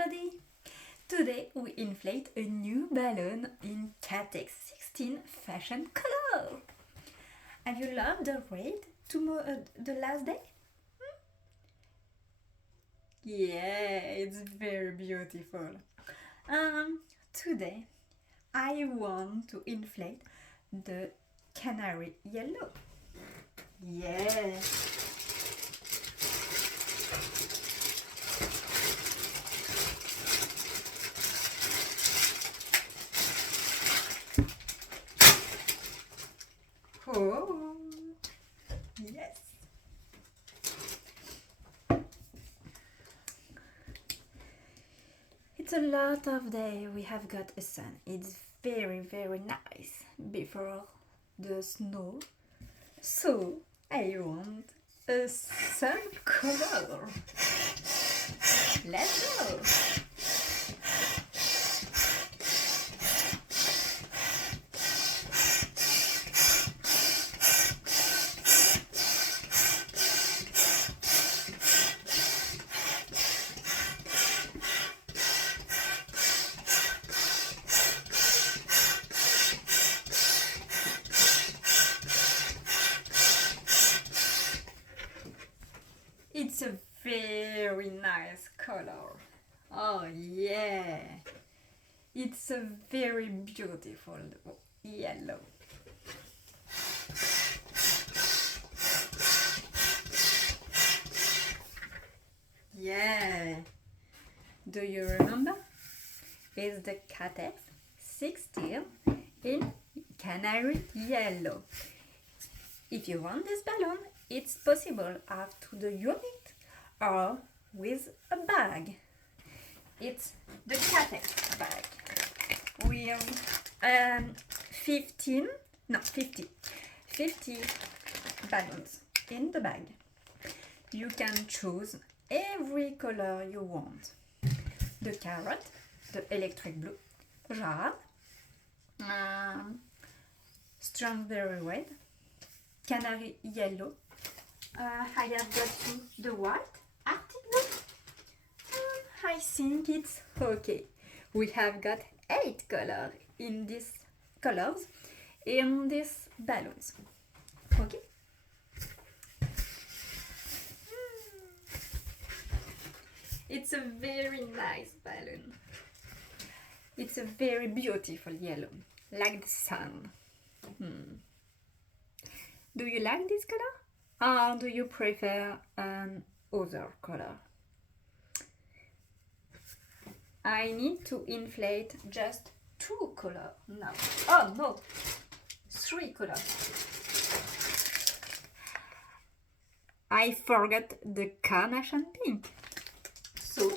everybody! Today we inflate a new balloon in Cattex 16 fashion color. Have you loved the raid the last day? Yeah, it's very beautiful. Today I want to inflate the canary yellow. Yeah. Oh, yes. It's a lot of day we have got a sun. It's very nice before the snow. So I want a sun color. Let's go. It's a very nice color. Oh yeah. It's a very beautiful yellow. Yeah. Do you remember? It's the Cattex 16 in Canary yellow. If you want this balloon, it's possible after the unit or with a bag. It's the Cattex bag. We have 50 balloons in the bag. You can choose every color you want. The carrot, the electric blue, jade, strawberry red, canary yellow. I have got the white, arctic blue. I think it's okay. We have got 8 colors in these balloons. Okay. It's a very nice balloon. It's a very beautiful yellow, like the sun. Do you like this color? Or do you prefer other color? I need to inflate just 2 colors now. Oh no, 3 colors. I forgot the carnation pink. So,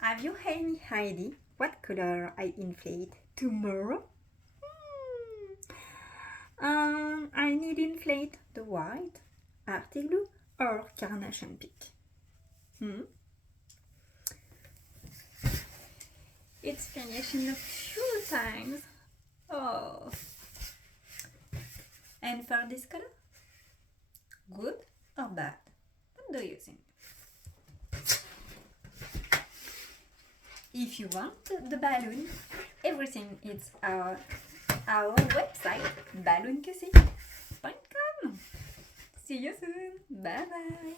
have you any idea what color I inflate tomorrow? I need inflate the white, arctic blue or carnation pink. It's finished in a few times. Oh. And for this color? Good or bad? What do you think? If you want the balloon, everything is our website, Balloune-QC.com. See you soon. Bye bye.